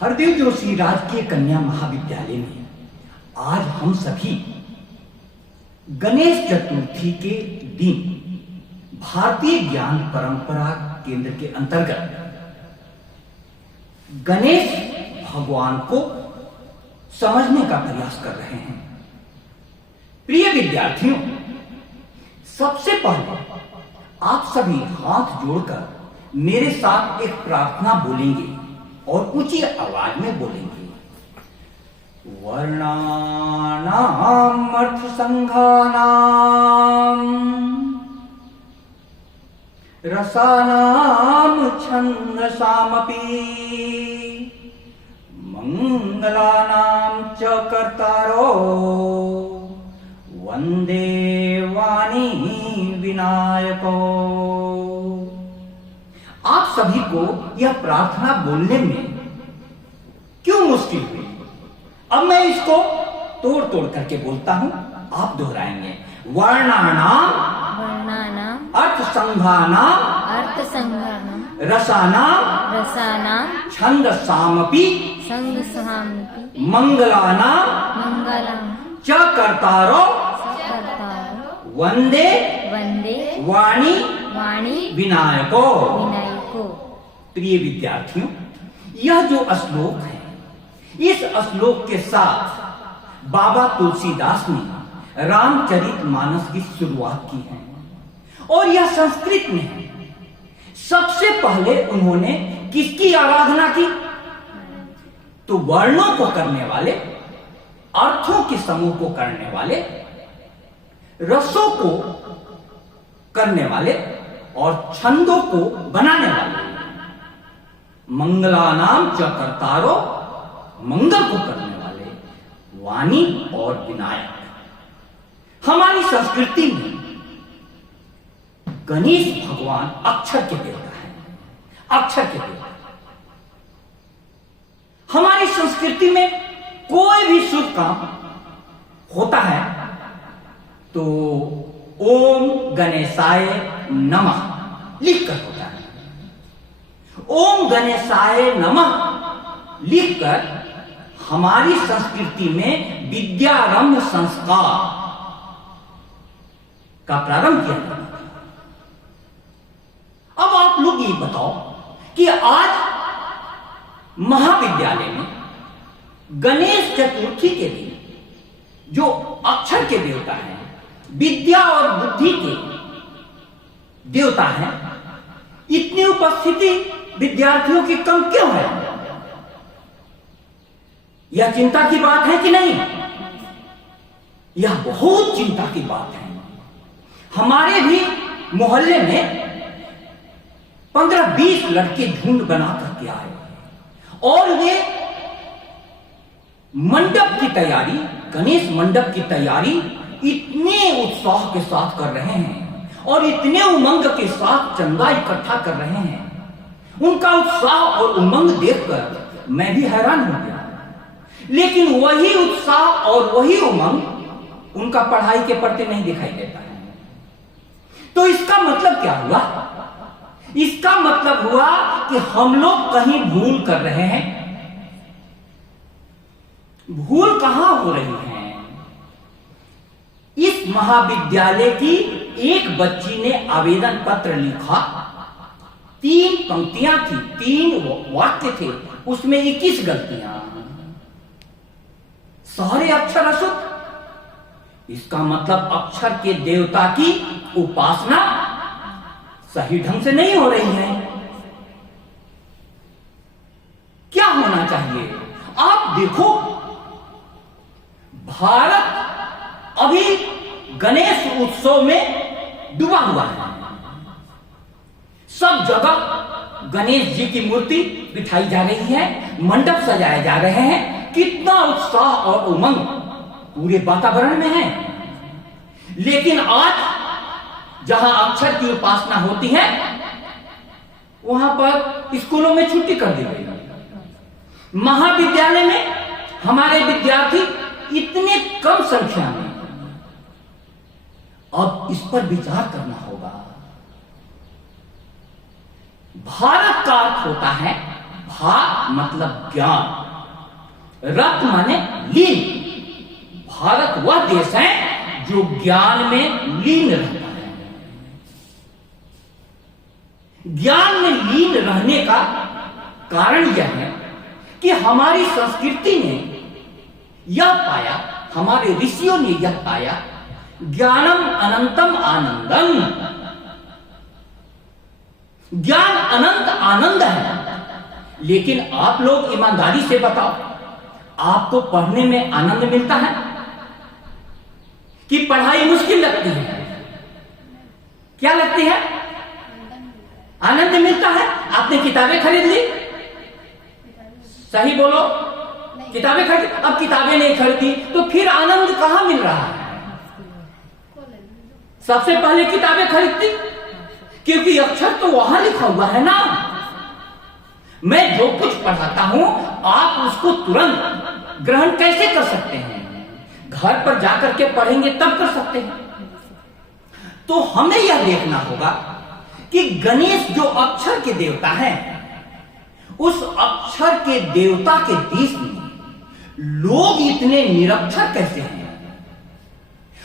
हरदेव जोशी राजकीय कन्या महाविद्यालय में आज हम सभी गणेश चतुर्थी के दिन भारतीय ज्ञान परंपरा केंद्र के अंतर्गत गणेश भगवान को समझने का प्रयास कर रहे हैं। प्रिय विद्यार्थियों, सबसे पहले आप सभी हाथ जोड़कर मेरे साथ एक प्रार्थना बोलेंगे और ऊंची आवाज में बोलेंगे। वर्णानाम अर्थ संघानाम रसानाम छंदसामपि मंगलानाम च कर्तारो वंदे वाणी विनायको। आप सभी को यह प्रार्थना बोलने में क्यों मुश्किल हुई? अब मैं इसको तोड़ तोड़ करके बोलता हूं, आप दोहराएंगे। वर्णानाम अर्थ संघानाम रसानाम छंदसामपि मंगलानाम च कर्तारो वंदे वाणी विनायको। प्रिय विद्यार्थियों, यह जो श्लोक है, इस श्लोक के साथ बाबा तुलसीदास ने रामचरितमानस की शुरुआत की है और यह संस्कृत में है। सबसे पहले उन्होंने किसकी आराधना की? तो वर्णों को करने वाले, अर्थों के समूह को करने वाले, रसों को करने वाले और छंदों को बनाने वाले। मंगलानाम च कर्तारो, मंगल को करने वाले, वाणी और विनायक। हमारी संस्कृति में गणेश भगवान अक्षर के देवता है, अक्षर के देवता। हमारी संस्कृति में कोई भी शुभ काम होता है तो ओम गणेशाय नमः लिखकर होता है। ओम गणेशाय नमः लिखकर हमारी संस्कृति में विद्यारंभ संस्कार का प्रारंभ किया जाता है। अब आप लोग ये बताओ कि आज महाविद्यालय में गणेश चतुर्थी के दिन जो अक्षर के देवता हैं, विद्या और बुद्धि के देवता हैं, इतनी उपस्थिति विद्यार्थियों की कम क्यों है? यह चिंता की बात है कि नहीं? यह बहुत चिंता की बात है। हमारे भी मोहल्ले में 15-20 लड़के झुंड बना करके आए और वे मंडप की तैयारी, गणेश मंडप की तैयारी इतने उत्साह के साथ कर रहे हैं और इतने उमंग के साथ चंदा इकट्ठा कर रहे हैं। उनका उत्साह और उमंग देखकर मैं भी हैरान हो गया। लेकिन वही उत्साह और वही उमंग उनका पढ़ाई के प्रति नहीं दिखाई देता है। तो इसका मतलब क्या हुआ? इसका मतलब हुआ कि हम लोग कहीं भूल कर रहे हैं। भूल कहां हो रही है? इस महाविद्यालय की एक बच्ची ने आवेदन पत्र लिखा, 3 पंक्तियां थी, 3 वाक्य थे, उसमें 21 गलतियां, सारे अक्षर अशुद्ध। इसका मतलब अक्षर के देवता की उपासना सही ढंग से नहीं हो रही है। क्या होना चाहिए? आप देखो, भारत अभी गणेश उत्सव में डूबा हुआ है। सब जगह गणेश जी की मूर्ति बिठाई जा रही है, मंडप सजाए जा रहे हैं, कितना उत्साह और उमंग पूरे वातावरण में है। लेकिन आज जहां अक्षर की उपासना होती है, वहां पर स्कूलों में छुट्टी कर दी गई। महाविद्यालय में हमारे विद्यार्थी इतने कम संख्या में। अब इस पर विचार करना होगा। भारत का अर्थ होता है भा मतलब ज्ञान, रत माने लीन। भारत वह देश है जो ज्ञान में लीन रहता है। ज्ञान में लीन रहने का कारण यह है कि हमारी संस्कृति ने यह पाया, हमारे ऋषियों ने यह पाया, ज्ञानम अनंतम आनंदम। ज्ञान अनंत आनंद है। लेकिन आप लोग ईमानदारी से बताओ, आपको पढ़ने में आनंद मिलता है कि पढ़ाई मुश्किल लगती है? क्या लगती है? आनंद मिलता है। आपने किताबें खरीद ली? सही बोलो। किताबें खरीद, अब किताबें नहीं खरीदी तो फिर आनंद कहां मिल रहा है? सबसे पहले किताबें खरीदती, क्योंकि अक्षर तो वहां लिखा हुआ है ना। मैं जो कुछ पढ़ाता हूं आप उसको तुरंत ग्रहण कैसे कर सकते हैं? घर पर जाकर के पढ़ेंगे तब कर सकते हैं। तो हमें यह देखना होगा कि गणेश जो अक्षर के देवता हैं, उस अक्षर के देवता के देश में लोग इतने निरक्षर कैसे हैं?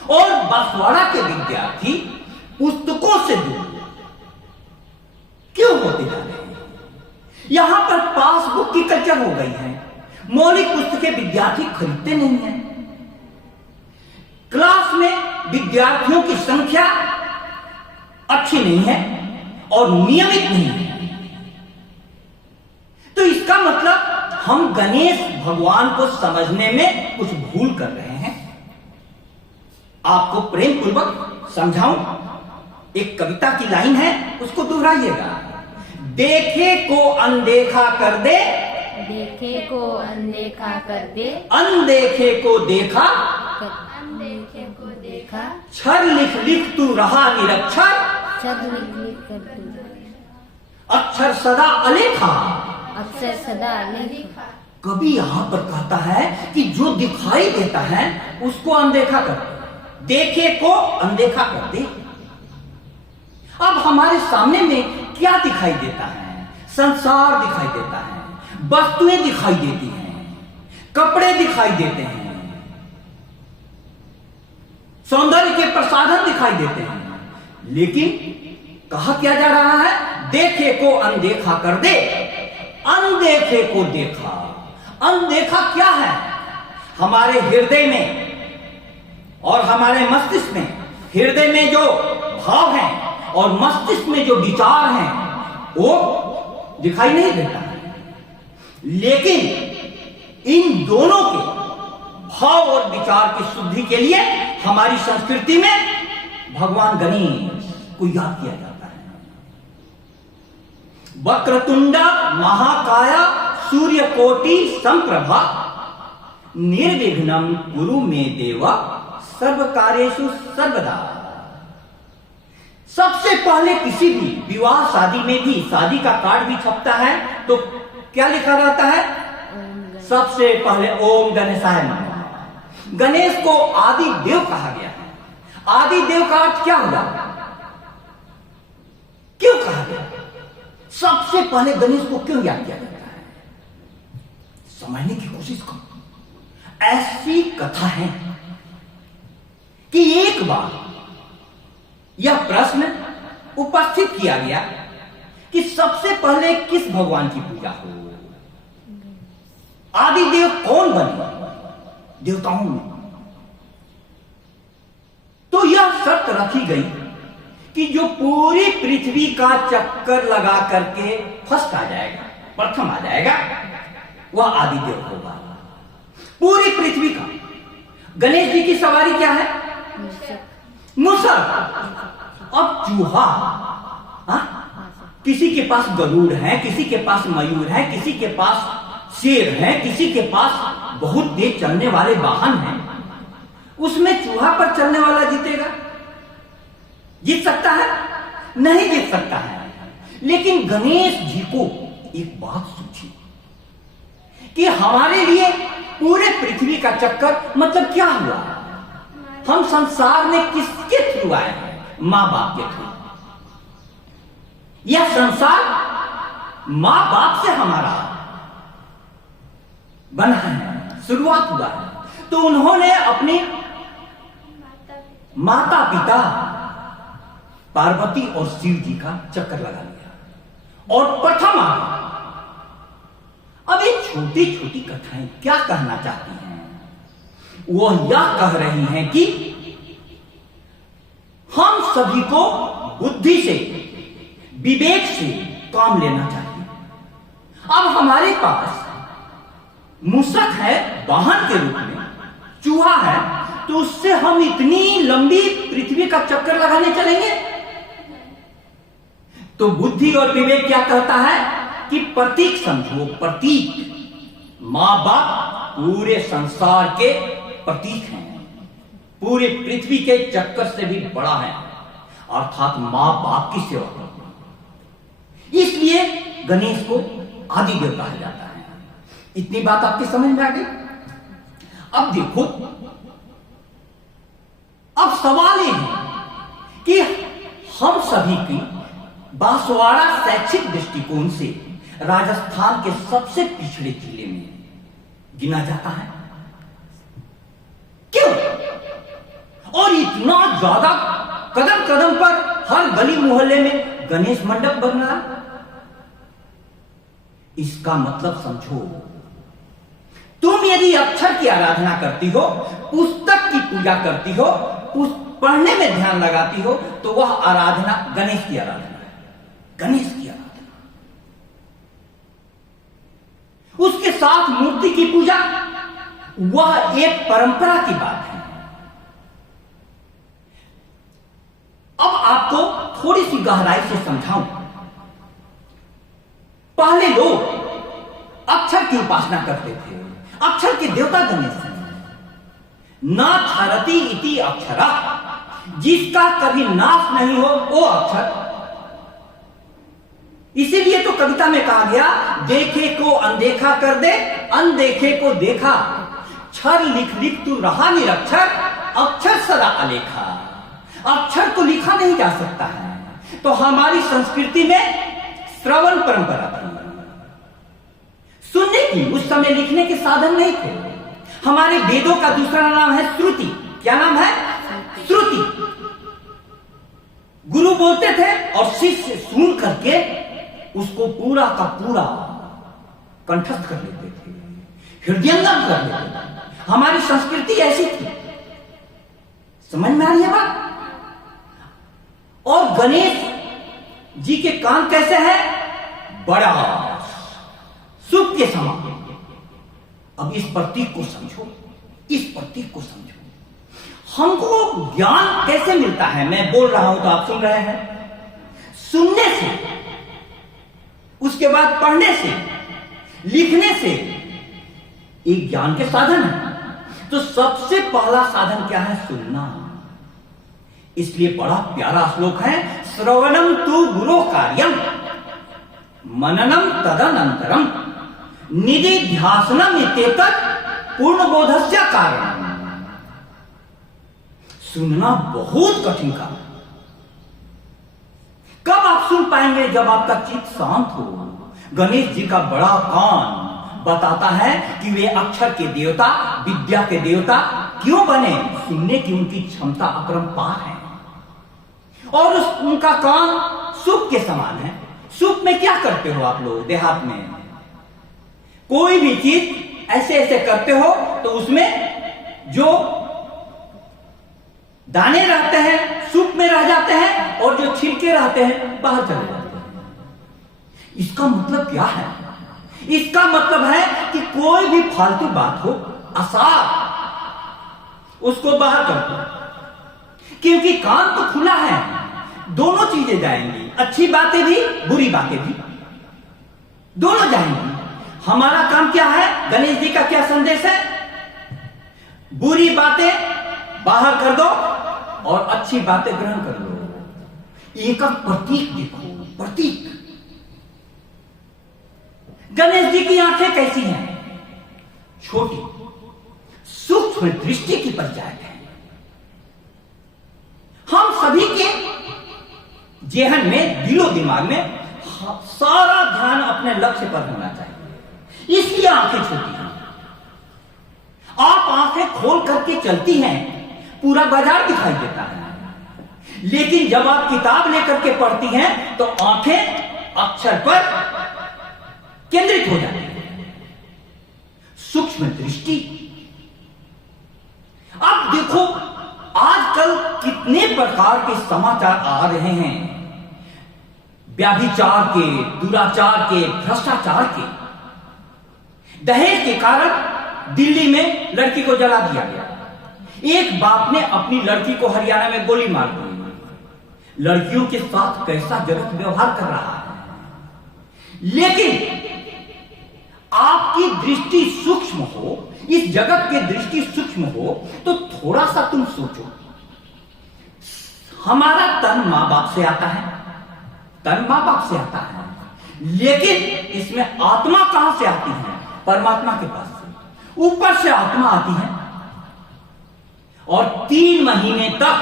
और बसवाड़ा के विद्यार्थी पुस्तकों से दूर क्यों होते जा रहे हैं? यहां पर पासबुक की कल्चर हो गई है। मौलिक पुस्तकें विद्यार्थी खरीदते नहीं हैं। क्लास में विद्यार्थियों की संख्या अच्छी नहीं है और नियमित नहीं है। तो इसका मतलब हम गणेश भगवान को समझने में कुछ भूल कर रहे हैं। आपको प्रेम पूर्वक समझाऊं, एक कविता की लाइन है, उसको दोहराइएगा। देखे को अनदेखा कर दे, देखे को अनदेखा कर दे, अनदेखे को देखा, अनदेखे को देखा, छर लिख लिख तू रहा निरक्षर, छद लिख लिख कर तू, अक्षर सदा अलेखा। अक्षर सदा लेखा। कभी यहां पर कहता है कि जो दिखाई देता है उसको अनदेखा कर दे, देखे को अनदेखा कर दे। अब हमारे सामने में क्या दिखाई देता है? संसार दिखाई देता है, वस्तुएं दिखाई देती हैं, कपड़े दिखाई देते हैं, सौंदर्य के प्रसाधन दिखाई देते हैं। लेकिन कहा क्या जा रहा है? देखे को अनदेखा कर दे, अनदेखे को देखा। अनदेखा क्या है? हमारे हृदय में और हमारे मस्तिष्क में, हृदय में जो भाव है और मस्तिष्क में जो विचार हैं वो दिखाई नहीं देता है। लेकिन इन दोनों के भाव और विचार की शुद्धि के लिए हमारी संस्कृति में भगवान गणेश को याद किया जाता है। वक्रतुंडा महाकाया सूर्यकोटि संप्रभा निर्विघ्नं कुरु मे देव सर्व कार्येषु सर्वदा। सबसे पहले किसी भी विवाह शादी में भी, शादी का कार्ड भी छपता है तो क्या लिखा रहता है? सबसे पहले ओम गणेशाय नमः। गणेश को आदि देव कहा गया है। आदि देव का अर्थ क्या हुआ? क्यों कहा गया? सबसे पहले गणेश को क्यों याद किया जाता है? समझने की कोशिश करो। ऐसी कथा है कि एक बार यह प्रश्न उपस्थित किया गया कि सबसे पहले किस भगवान की पूजा हो? आदि देव कौन बने देवताओं में? तो यह शर्त रखी गई कि जो पूरी पृथ्वी का चक्कर लगा करके फर्स्ट आ जाएगा, प्रथम आ जाएगा, वह आदि देव होगा। पूरी पृथ्वी का। गणेश जी की सवारी क्या है? मूषक। अब चूहा, किसी के पास गरुड़ है, किसी के पास मयूर है, किसी के पास शेर है, किसी के पास बहुत तेज चलने वाले वाहन हैं। उसमें चूहा पर चलने वाला जीतेगा? जीत सकता है? नहीं जीत सकता है। लेकिन गणेश जी को एक बात सोची कि हमारे लिए पूरे पृथ्वी का चक्कर मतलब क्या हुआ? हम संसार में किसके थ्रू आए हैं? मां बाप के थ्रू। यह संसार मां बाप से हमारा, बना है, शुरुआत हुआ है। तो उन्होंने अपने माता पिता पार्वती और शिव जी का चक्कर लगा लिया और प्रथम आ गया। अब ये छोटी छोटी कथाएं क्या कहना चाहती हैं? वो यह कह रही हैं कि हम सभी को बुद्धि से, विवेक से काम लेना चाहिए। अब हमारे पास मूषक है वाहन के रूप में, चूहा है, तो उससे हम इतनी लंबी पृथ्वी का चक्कर लगाने चलेंगे? तो बुद्धि और विवेक क्या कहता है कि प्रतीक समझो, प्रतीक। मां बाप पूरे संसार के प्रतीक हैं, पूरे पृथ्वी के चक्कर से भी बड़ा है, अर्थात मां बाप की सेवा करना। इसलिए गणेश को आदि देव कहा जाता है। इतनी बात आपकी समझ में आ गई? अब देखो, अब सवाल यह है कि हम सभी की बांसवाड़ा शैक्षिक दृष्टिकोण से राजस्थान के सबसे पिछड़े जिले में गिना जाता है। क्यों? और इतना ज्यादा कदम कदम पर हर गली मोहल्ले में गणेश मंडप बन रहा। इसका मतलब समझो, तुम यदि अक्षर की आराधना करती हो, पुस्तक की पूजा करती हो, पढ़ने में ध्यान लगाती हो, तो वह आराधना गणेश की आराधना है, गणेश की आराधना। उसके साथ मूर्ति की पूजा, वह एक परंपरा की बात है। अब आपको थोड़ी सी गहराई से समझाऊं। पहले लोग अक्षर की उपासना करते थे। अक्षर के देवता गणेश हैं। न क्षरति इति अक्षरा, जिसका कभी नाश नहीं हो वो अक्षर। इसीलिए तो कविता में कहा गया, देखे को अनदेखा कर दे, अनदेखे को देखा, क्षर लिख लिख तू रहा निरक्षर, अक्षर सदा अलेखा। अक्षर को लिखा नहीं जा सकता है। तो हमारी संस्कृति में श्रवण परंपरा थी, सुनने की। उस समय लिखने के साधन नहीं थे। हमारे वेदों का दूसरा नाम है श्रुति। क्या नाम है? श्रुति। गुरु बोलते थे और शिष्य सुन करके उसको पूरा का पूरा कंठस्थ कर लेते थे, हृदयंगम कर लेते थे। हमारी संस्कृति ऐसी थी। समझ में आ रही है बात? और गणेश जी के कान कैसे हैं? बड़ा सुख के समान। अब इस प्रतीक को समझो, इस प्रतीक को समझो। हमको ज्ञान कैसे मिलता है? मैं बोल रहा हूं तो आप सुन रहे हैं। सुनने से, उसके बाद पढ़ने से, लिखने से, एक ज्ञान के साधन है। तो सबसे पहला साधन क्या है? सुनना। इसलिए बड़ा प्यारा श्लोक है, श्रवणम तु गुरो कार्यम मननम तदनंतरम निधिध्यासनम इत्येतत् पूर्णबोधस्य कारणम। सुनना बहुत कठिन काम है। कब आप सुन पाएंगे? जब आपका चित्त शांत हो। गणेश जी का बड़ा कान बताता है कि वे अक्षर के देवता, विद्या के देवता क्यों बने। सुनने की उनकी क्षमता अपरंपार है। और उनका कान सूप के समान है। सूप में क्या करते हो आप लोग देहात में? कोई भी चीज ऐसे ऐसे करते हो तो उसमें जो दाने रहते हैं सूप में रह जाते हैं और जो छिलके रहते हैं बाहर चले जाते हैं। इसका मतलब क्या है? इसका मतलब है कि कोई भी फालतू बात हो, असार, उसको बाहर कर दो। क्योंकि कान तो खुला है, दोनों चीजें जाएंगी, अच्छी बातें भी, बुरी बातें भी, दोनों जाएंगी। हमारा काम क्या है? गणेश जी का क्या संदेश है? बुरी बातें बाहर कर दो और अच्छी बातें ग्रहण कर लो। एक प्रतीक देखो, प्रतीक। गणेश जी की आंखें कैसी हैं? छोटी, सूक्ष्म दृष्टि की परिचायक है। हम सभी के जेहन में, दिलो दिमाग में सारा ध्यान अपने लक्ष्य पर होना चाहिए। इसलिए आंखें छोटी हैं। आप आंखें खोल करके चलती हैं, पूरा बाजार दिखाई देता है, लेकिन जब आप किताब लेकर के पढ़ती हैं तो आंखें अक्षर पर केंद्रित हो जाती हैं। सूक्ष्म दृष्टि। अब देखो आजकल कितने प्रकार के समाचार आ रहे हैं, व्यभिचार के, दुराचार के, भ्रष्टाचार के। दहेज के कारण दिल्ली में लड़की को जला दिया गया। एक बाप ने अपनी लड़की को हरियाणा में गोली मार दी। लड़कियों के साथ कैसा गलत व्यवहार कर रहा है। लेकिन आपकी दृष्टि सूक्ष्म हो, इस जगत की दृष्टि सूक्ष्म हो, तो थोड़ा सा तुम सोचो। हमारा तन मां बाप से आता है, तन मां बाप से आता है, लेकिन इसमें आत्मा कहां से आती है? परमात्मा के पास से। ऊपर से आत्मा आती है और 3 महीने तक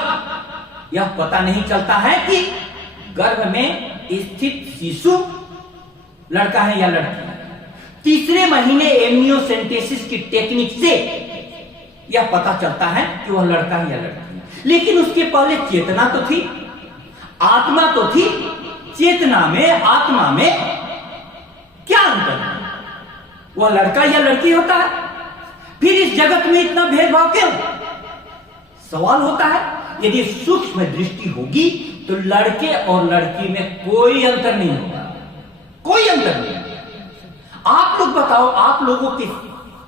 यह पता नहीं चलता है कि गर्भ में स्थित शिशु लड़का है या लड़की है। तीसरे महीने एमनियोसेंटेसिस की टेक्निक से यह पता चलता है कि वह लड़का है या लड़की है। लेकिन उसके पहले चेतना तो थी, आत्मा तो थी। चेतना में, आत्मा में क्या अंतर है? वह लड़का या लड़की होता है। फिर इस जगत में इतना भेदभाव क्यों? सवाल होता है। यदि सूक्ष्म दृष्टि होगी तो लड़के और लड़की में कोई अंतर नहीं होगा, कोई अंतर नहीं। आप लोग बताओ, आप लोगों के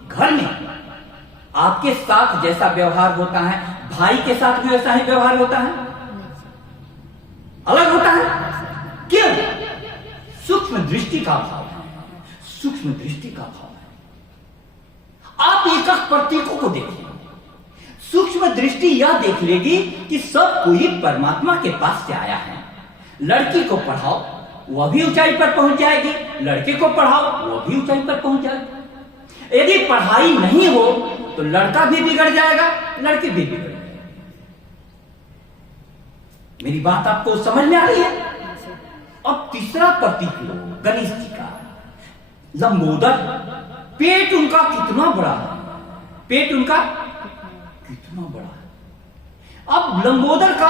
घर में आपके साथ जैसा व्यवहार होता है, भाई के साथ भी वैसा ही व्यवहार होता है? अलग होता है। क्यों? सूक्ष्म दृष्टि का अभाव है, सूक्ष्म दृष्टि का अभाव है। आप एक प्रतीकों को देखिए। सूक्ष्म दृष्टि यह देख लेगी कि सब कोई परमात्मा के पास से आया है। लड़की को पढ़ाओ, वह भी ऊंचाई पर पहुंच जाएगी। लड़के को पढ़ाओ, वह भी ऊंचाई पर पहुंच जाएगी। यदि पढ़ाई नहीं हो तो लड़का भी बिगड़ जाएगा, लड़की भी बिगड़ जाएगी। मेरी बात आपको समझ में आ रही है? अब तीसरा प्रतीक लो, गणेश जी का। लंबोदर, पेट उनका कितना बड़ा है, पेट उनका कितना बड़ा है। अब लंबोदर का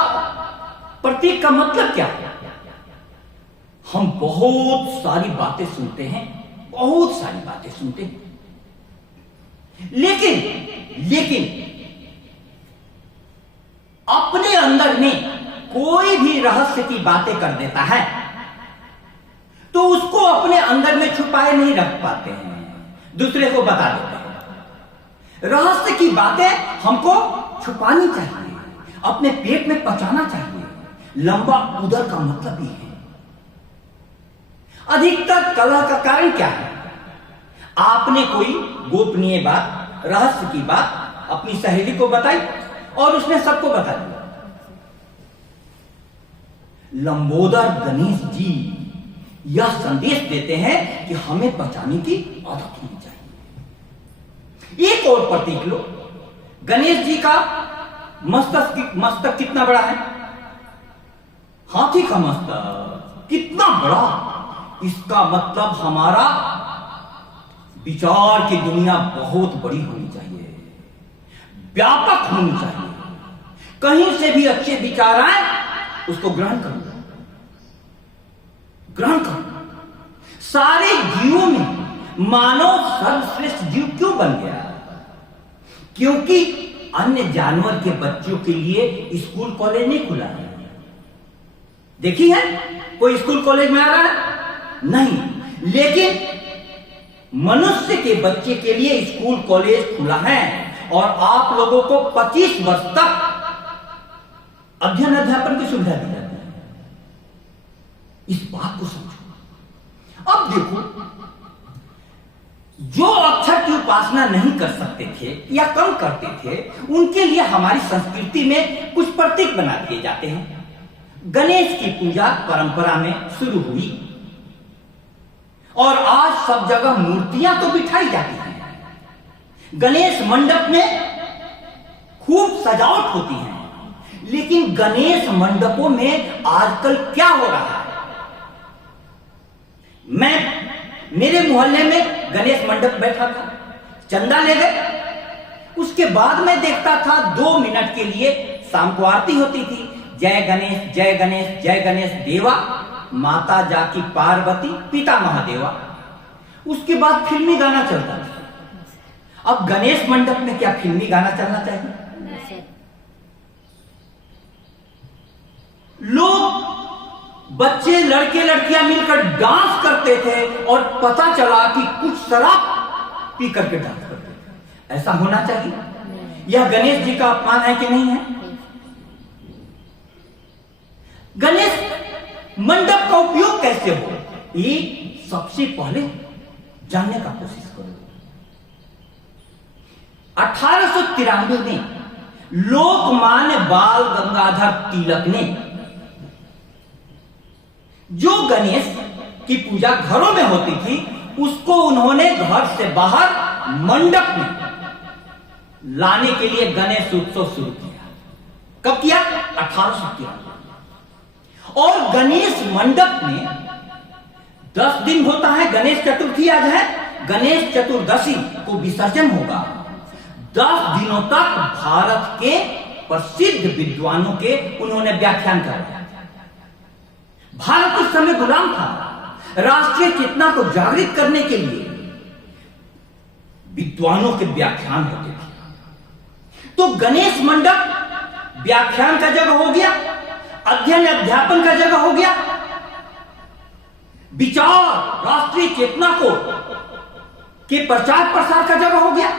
प्रतीक का मतलब क्या है? हम बहुत सारी बातें सुनते हैं, बहुत सारी बातें सुनते हैं, लेकिन अपने अंदर में कोई भी रहस्य की बातें कर देता है तो उसको अपने अंदर में छुपाए नहीं रख पाते हैं, दूसरे को बता देते हैं। रहस्य की बातें हमको छुपानी चाहिए, अपने पेट में पचाना चाहिए। लंबा उदर का मतलब ही है। अधिकतर कलह का कारण क्या है? आपने कोई गोपनीय बात, रहस्य की बात अपनी सहेली को बताई और उसने सबको बता दिया। लंबोदर गणेश जी यह संदेश देते हैं कि हमें बचाने की आदत होनी चाहिए। एक और प्रतीक लो। गणेश जी का मस्तक कितना बड़ा है? हाथी का मस्तक कितना बड़ा। इसका मतलब हमारा विचार की दुनिया बहुत बड़ी होनी चाहिए, व्यापक होनी चाहिए। कहीं से भी अच्छे विचार आए उसको ग्रहण करो, ग्रहण करो। सारे जीवों में मानव सर्वश्रेष्ठ जीव क्यों बन गया? क्योंकि अन्य जानवर के बच्चों के लिए स्कूल कॉलेज नहीं खुला है। देखी है कोई स्कूल कॉलेज में आ रहा है? नहीं। लेकिन मनुष्य के बच्चे के लिए स्कूल कॉलेज खुला है और आप लोगों को 25 वर्ष तक अध्ययन अध्यापन की सुविधा दी जाती है। इस बात को समझो। अब देखो, जो अक्षर की उपासना नहीं कर सकते थे या कम करते थे, उनके लिए हमारी संस्कृति में कुछ प्रतीक बना दिए जाते हैं। गणेश की पूजा परंपरा में शुरू हुई और आज सब जगह मूर्तियां तो बिठाई जाती हैं। गणेश मंडप में खूब सजावट होती है, लेकिन गणेश मंडपों में आजकल क्या हो रहा है? मेरे मोहल्ले में गणेश मंडप बैठा था, चंदा ले गए उसके बाद मैं देखता था 2 मिनट के लिए शाम को आरती होती थी, जय गणेश जय गणेश जय गणेश देवा, माता जाकी पार्वती पिता महादेवा। उसके बाद फिल्मी गाना चलता था। अब गणेश मंडप में क्या फिल्मी गाना चलना चाहिए? लोग बच्चे लड़के लड़कियां मिलकर डांस करते थे और पता चला कि कुछ शराब पी करके डांस करते थे। ऐसा होना चाहिए? यह गणेश जी का अपमान है कि नहीं है? गणेश मंडप का उपयोग कैसे हो, ये सबसे पहले जानने का कोशिश करो। 1893 में लोकमान्य बाल गंगाधर तिलक ने जो गणेश की पूजा घरों में होती थी, उसको उन्होंने घर से बाहर मंडप में लाने के लिए गणेश उत्सव शुरू किया। कब किया? 1893। और गणेश मंडप में 10 दिन होता है। गणेश चतुर्थी आज है, गणेश चतुर्दशी को विसर्जन होगा। 10 दिनों तक भारत के प्रसिद्ध विद्वानों के उन्होंने व्याख्यान कराया। भारत उस समय गुलाम था। राष्ट्रीय चेतना को जागृत करने के लिए विद्वानों के व्याख्यान होते थे। तो गणेश मंडप व्याख्यान का जगह हो गया, अध्ययन अध्यापन का जगह हो गया, विचार राष्ट्रीय चेतना को के प्रचार प्रसार का जगह हो गया।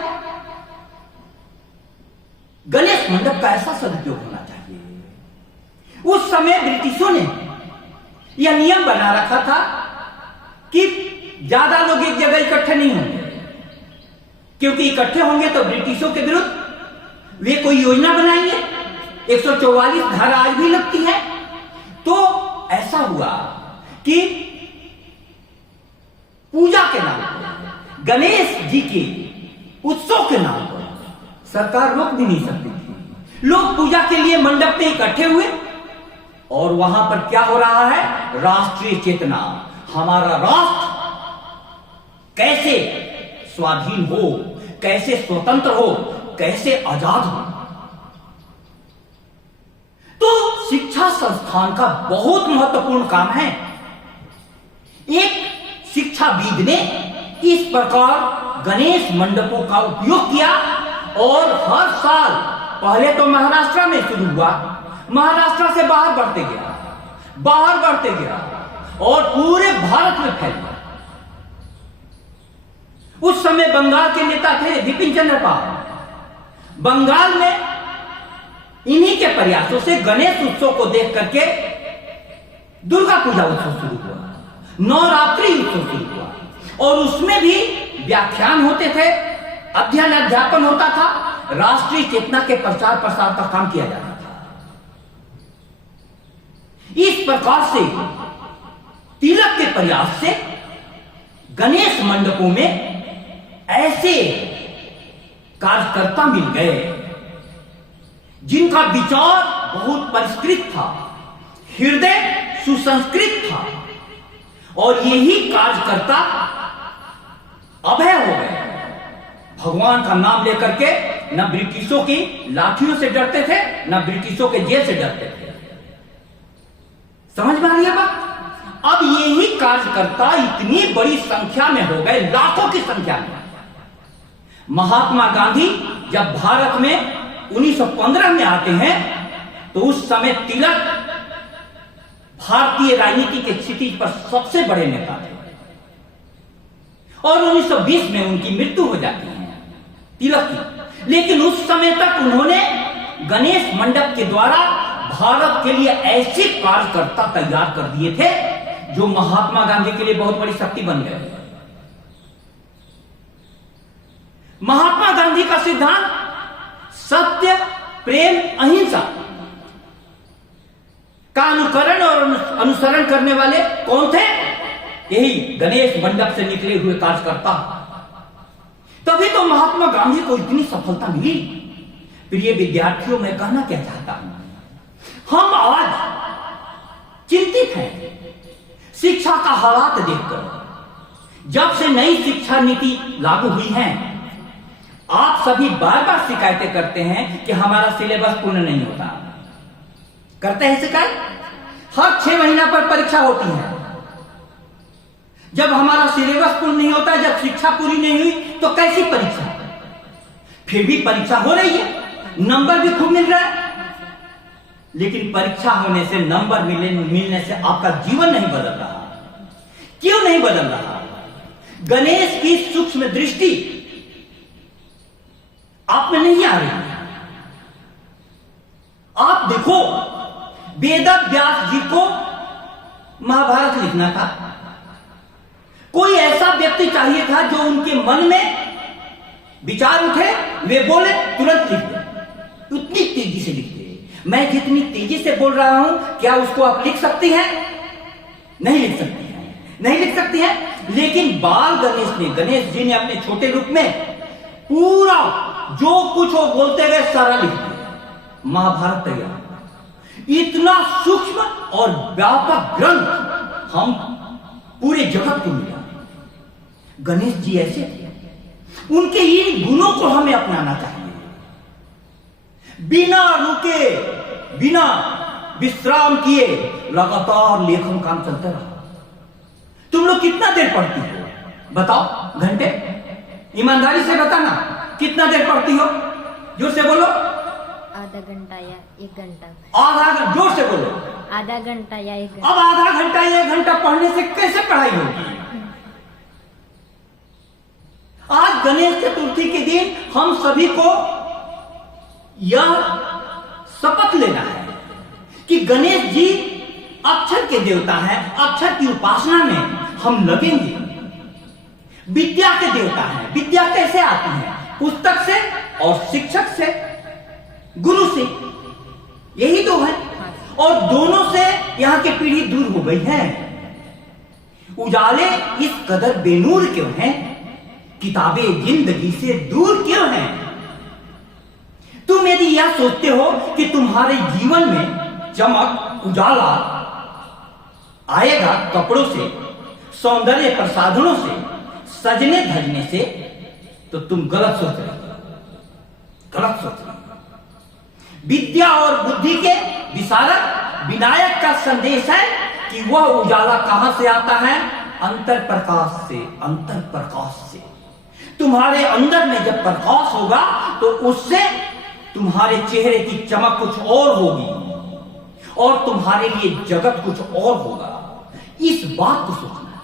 गणेश मंडप का ऐसा सदुपयोग होना चाहिए। उस समय ब्रिटिशों ने यह नियम बना रखा था कि ज्यादा लोग एक जगह इकट्ठे नहीं होंगे, क्योंकि इकट्ठे होंगे तो ब्रिटिशों के विरुद्ध वे कोई योजना बनाएंगे। 144 धारा आज भी लगती है। तो ऐसा हुआ कि पूजा के नाम पर, गणेश जी के उत्सव के नाम पर सरकार रोक भी नहीं सकती थी। लोग पूजा के लिए मंडप में इकट्ठे हुए और वहां पर क्या हो रहा है? राष्ट्रीय चेतना, हमारा राष्ट्र कैसे स्वाधीन हो, कैसे स्वतंत्र हो, कैसे आजाद हो। तो शिक्षा संस्थान का बहुत महत्वपूर्ण काम है। एक शिक्षाविद ने इस प्रकार गणेश मंडपों का उपयोग किया और हर साल, पहले तो महाराष्ट्र में शुरू हुआ, महाराष्ट्र से बाहर बढ़ते गया और पूरे भारत में फैल गया। उस समय बंगाल के नेता थे बिपिन चंद्र पाल। बंगाल में इन्हीं के प्रयासों से गणेश उत्सव को देख करके दुर्गा पूजा उत्सव शुरू हुआ, नवरात्रि उत्सव शुरू हुआ और उसमें भी व्याख्यान होते थे, अध्ययन अध्यापन होता था, राष्ट्रीय चेतना के प्रचार प्रसार का काम किया जाता था। इस प्रकार से तिलक के प्रयास से गणेश मंडपों में ऐसे कार्यकर्ता मिल गए जिनका विचार बहुत परिष्कृत था, हृदय सुसंस्कृत था और यही कार्यकर्ता अभय हो गए। भगवान का नाम लेकर के न ब्रिटिशों की लाठियों से डरते थे, न ब्रिटिशों के जेल से डरते थे। समझ में आ रही है बात? अब यही कार्यकर्ता इतनी बड़ी संख्या में हो गए, लाखों की संख्या में। महात्मा गांधी जब भारत में 1915 में आते हैं तो उस समय तिलक भारतीय राजनीति के क्षितिज पर सबसे बड़े नेता थे और 1920 में उनकी मृत्यु हो जाती है तिलक की। लेकिन उस समय तक उन्होंने गणेश मंडप के द्वारा भारत के लिए ऐसे कार्यकर्ता तैयार कर दिए थे जो महात्मा गांधी के लिए बहुत बड़ी शक्ति बन गए। महात्मा गांधी का सिद्धांत सत्य, प्रेम, अहिंसा का अनुकरण और अनुसरण करने वाले कौन थे? यही गणेश मंडप से निकले हुए कार्यकर्ता। तभी तो महात्मा गांधी को इतनी सफलता मिली। प्रिय विद्यार्थियों, मैं कहना क्या चाहता हूं, हम आज चिंतित हैं शिक्षा का हालात देखकर। जब से नई शिक्षा नीति लागू हुई है, आप सभी बार बार शिकायतें करते हैं कि हमारा सिलेबस पूर्ण नहीं होता। करते हैं शिकायत? हर 6 महीना पर परीक्षा होती है। जब हमारा सिलेबस पूर्ण नहीं होता, जब शिक्षा पूरी नहीं हुई, तो कैसी परीक्षा? फिर भी परीक्षा हो रही है, नंबर भी खूब मिल रहा है। लेकिन परीक्षा होने से, नंबर मिलने से आपका जीवन नहीं बदल रहा। क्यों नहीं बदल रहा? गणेश की सूक्ष्म दृष्टि आप में नहीं आ रही। आप देखो, वेद व्यास जी को महाभारत लिखना था। कोई ऐसा व्यक्ति चाहिए था जो उनके मन में विचार उठे, वे बोले, तुरंत लिख दे। उतनी तेजी से लिखते। मैं जितनी तेजी से बोल रहा हूं, क्या उसको आप लिख सकती हैं? नहीं लिख सकती हैं, नहीं लिख सकती हैं। लेकिन बाल गणेश जी ने अपने छोटे रूप में पूरा जो कुछ वो बोलते गए सारा लिख दिया। महाभारत तैयार। इतना सूक्ष्म और व्यापक ग्रंथ हम पूरे जगत को मिला। गणेश जी ऐसे थे। उनके इन गुणों को हमें अपनाना चाहिए। बिना रुके, बिना विश्राम किए लगातार लेखन काम चलता रहा। तुम लोग कितना देर पढ़ती हो? बताओ, घंटे? ईमानदारी से बताना, कितना देर पढ़ती हो? जोर से बोलो। आधा घंटा या 1 घंटा। आधा, जोर से बोलो। आधा घंटा या 1 घंटा। अब आधा घंटा या 1 घंटा पढ़ने से कैसे पढ़ाई होगी? आज गणेश चतुर्थी के दिन हम सभी को यह शपथ लेना है कि गणेश जी अक्षर के देवता हैं। अक्षर की उपासना में हम लगेंगे। विद्या के देवता हैं। विद्या कैसे आती है? पुस्तक से और शिक्षक से, गुरु से। यही तो है। और दोनों से यहां की पीढ़ी दूर हो गई है। उजाले इस कदर बेनूर क्यों हैं? किताबें जिंदगी से दूर क्यों हैं? तुम यदि यह सोचते हो कि तुम्हारे जीवन में चमक, उजाला आएगा कपड़ों से, सौंदर्य प्रसाधनों से, सजने धजने से, तो तुम गलत सोच रहे हो। गलत सोच रहे हो। विद्या और बुद्धि के विशारद विनायक का संदेश है कि वह उजाला कहां से आता है? अंतर प्रकाश से। अंतर प्रकाश से। तुम्हारे अंदर में जब प्रकाश होगा तो उससे तुम्हारे चेहरे की चमक कुछ और होगी और तुम्हारे लिए जगत कुछ और होगा। इस बात को सोचना है।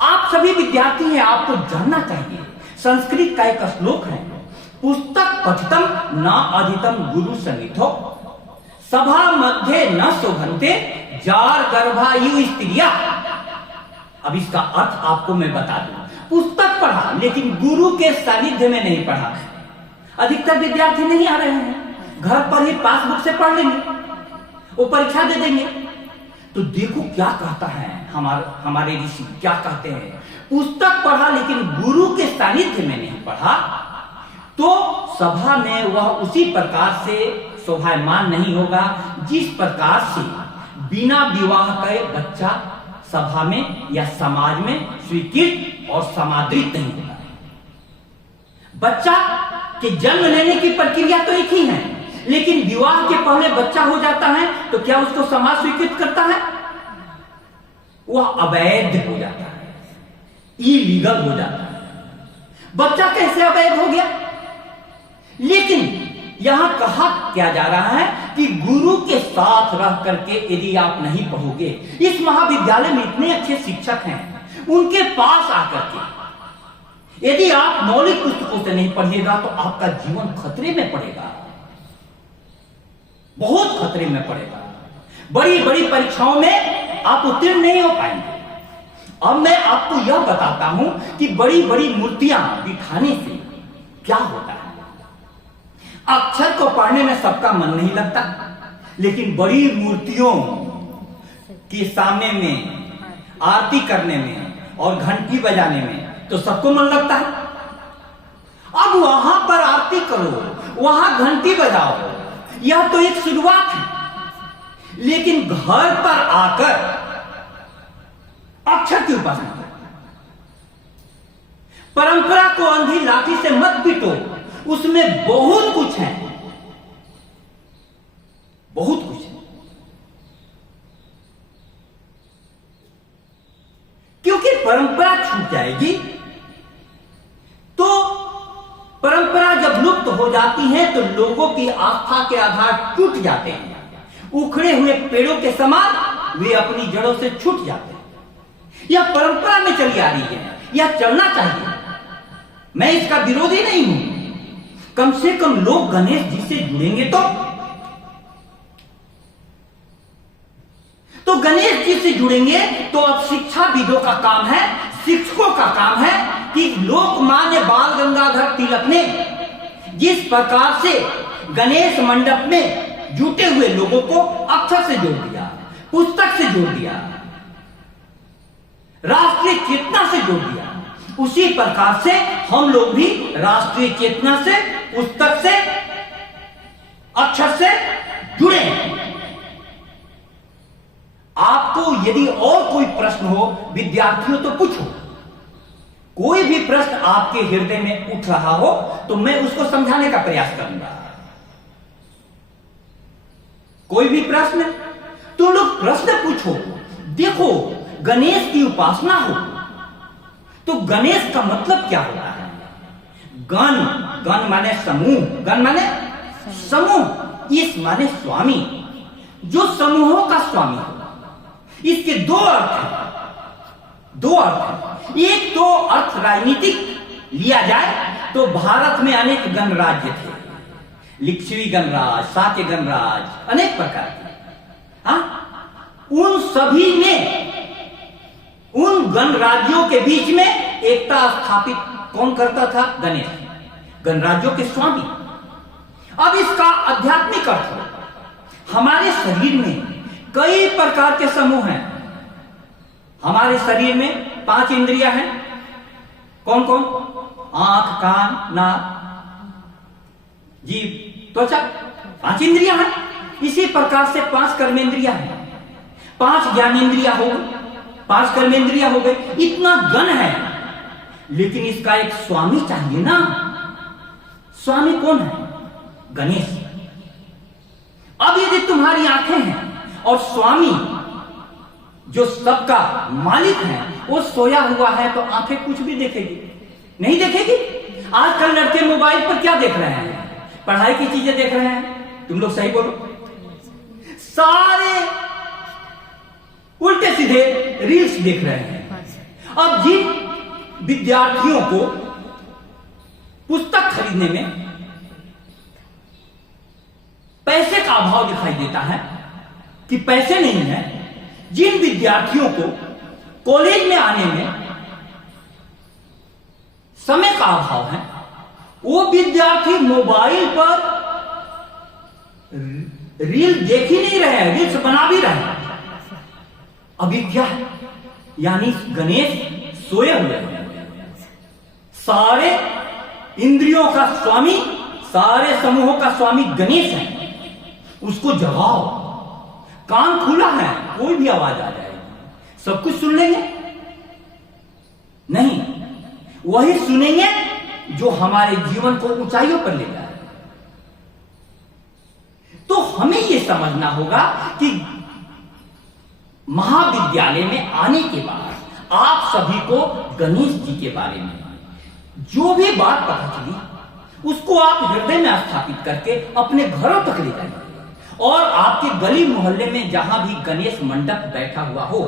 आप सभी विद्यार्थी हैं, आपको जानना चाहिए। संस्कृत का एक श्लोक है, पुस्तक पठितम न अधितम गुरु सन्निधौ सभा मध्य न शोभन्ते जार गर्भायु स्त्रिया। अब इसका अर्थ आपको मैं बता दूं। पुस्तक पढ़ा लेकिन गुरु के सानिध्य में नहीं पढ़ा। अधिकतर विद्यार्थी नहीं आ रहे हैं, घर पर ही पासबुक से पढ़ लेंगे, वो परीक्षा दे देंगे। तो देखो क्या कहता है हमारे ऋषि, क्या कहते हैं? पुस्तक पढ़ा लेकिन गुरु के सानिध्य में नहीं पढ़ा तो सभा में वह उसी प्रकार से शोभायमान नहीं होगा जिस प्रकार से बिना विवाह के बच्चा सभा में या समाज में स्वीकृत और समादृत नहीं होता है। बच्चा के जन्म लेने की प्रक्रिया तो एक ही है, लेकिन विवाह के पहले बच्चा हो जाता है तो क्या उसको समाज स्वीकृत करता है? वह अवैध हो जाता है, इलीगल हो जाता है। बच्चा कैसे अवैध हो गया? लेकिन यहां कहा क्या जा रहा है कि गुरु के साथ रह करके यदि आप नहीं पढ़ोगे, इस महाविद्यालय में इतने अच्छे शिक्षक हैं, उनके पास आकर के यदि आप मौलिक पुस्तकों से नहीं पढ़िएगा तो आपका जीवन खतरे में पड़ेगा, बहुत खतरे में पड़ेगा। बड़ी बड़ी परीक्षाओं में आप उत्तीर्ण नहीं हो पाएंगे। अब मैं आपको यह बताता हूं कि बड़ी बड़ी मूर्तियां बिठाने से क्या होता है। अक्षर को पढ़ने में सबका मन नहीं लगता, लेकिन बड़ी मूर्तियों के सामने में आरती करने में और घंटी बजाने में तो सबको मन लगता है। अब वहां पर आरती करो, वहां घंटी बजाओ, यह तो एक शुरुआत है। लेकिन घर पर आकर अक्षर की उपासना करो। परंपरा को अंधी लाठी से मत पीटो, उसमें बहुत कुछ है, बहुत कुछ है। क्योंकि परंपरा छूट जाएगी तो परंपरा जब लुप्त हो जाती है तो लोगों की आस्था के आधार टूट जाते हैं। उखड़े हुए पेड़ों के समान वे अपनी जड़ों से छूट जाते हैं। यह परंपरा में चली आ रही है, यह चलना चाहिए। मैं इसका विरोधी नहीं हूं। कम से कम लोग गणेश जी से जुड़ेंगे तो गणेश जी से जुड़ेंगे तो अब शिक्षाविदों का काम है, शिक्षकों का काम है कि लोकमान्य बाल गंगाधर तिलक ने जिस प्रकार से गणेश मंडप में जुटे हुए लोगों को अक्षर से जोड़ दिया, पुस्तक से जोड़ दिया, राष्ट्रीय चेतना से जोड़ दिया, उसी प्रकार से हम लोग भी राष्ट्रीय चेतना से, पुस्तक से, अक्षर से जुड़े। आपको यदि और कोई प्रश्न हो विद्यार्थियों तो पूछो। कोई भी प्रश्न आपके हृदय में उठ रहा हो तो मैं उसको समझाने का प्रयास करूंगा। कोई भी प्रश्न तो लोग प्रश्न पूछो। देखो, गणेश की उपासना हो तो गणेश का मतलब क्या होता है? गण, गण माने समूह, गण माने समूह, इस माने स्वामी, जो समूहों का स्वामी हो। इसके दो अर्थ हैं, दो अर्थ हैं। एक तो अर्थ राजनीतिक लिया जाए तो भारत में अनेक गणराज्य थे, लिच्छवी गणराज, साक्य गणराज, अनेक प्रकार के। उन सभी में, उन गणराज्यों के बीच में एकता स्थापित कौन करता था? गणेश, गणराज्यों के स्वामी। अब इसका आध्यात्मिक अर्थ, हमारे शरीर में कई प्रकार के समूह हैं। हमारे शरीर में 5 इंद्रियां हैं। कौन कौन? आंख, कान, नाक, जीभ, त्वचा, 5 इंद्रियां हैं। इसी प्रकार से 5 कर्मेंद्रियां हैं, 5 ज्ञानेंद्रियां हो गई, 5 कर्मेंद्रियां हो गई। इतना गण है, लेकिन इसका एक स्वामी चाहिए ना। स्वामी कौन है? गणेश। अब यदि तुम्हारी आंखें हैं और स्वामी जो सबका मालिक है वो सोया हुआ है तो आंखें कुछ भी देखेगी? नहीं देखेगी। आजकल लड़के मोबाइल पर क्या देख रहे हैं? पढ़ाई की चीजें देख रहे हैं। तुम लोग सही बोलो। सारे उल्टे सीधे रील्स देख रहे हैं। अब जिन विद्यार्थियों को पुस्तक खरीदने में पैसे का अभाव दिखाई देता है कि पैसे नहीं है, जिन विद्यार्थियों को कॉलेज में आने में समय का अभाव है, वो विद्यार्थी मोबाइल पर रील देख ही नहीं रहे हैं, रील्स बना भी रहे हैं। अभी क्या है? यानी गणेश सोए हुए हैं। सारे इंद्रियों का स्वामी, सारे समूहों का स्वामी गणेश है। उसको जगाओ। कान खुला है, कोई भी आवाज आ जाएगी, सब कुछ सुन लेंगे? नहीं, वही सुनेंगे जो हमारे जीवन को ऊंचाइयों पर ले जाए। तो हमें यह समझना होगा कि महाविद्यालय में आने के बाद आप सभी को गणेश जी के बारे में जो भी बात पता चली उसको आप हृदय में स्थापित करके अपने घरों तक ले जाइए, और आपके गली मोहल्ले में जहां भी गणेश मंडप बैठा हुआ हो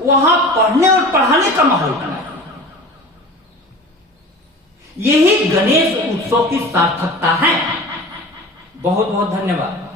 वहां पढ़ने और पढ़ाने का माहौल बनाए। यही गणेश उत्सव की सार्थकता है। बहुत बहुत धन्यवाद।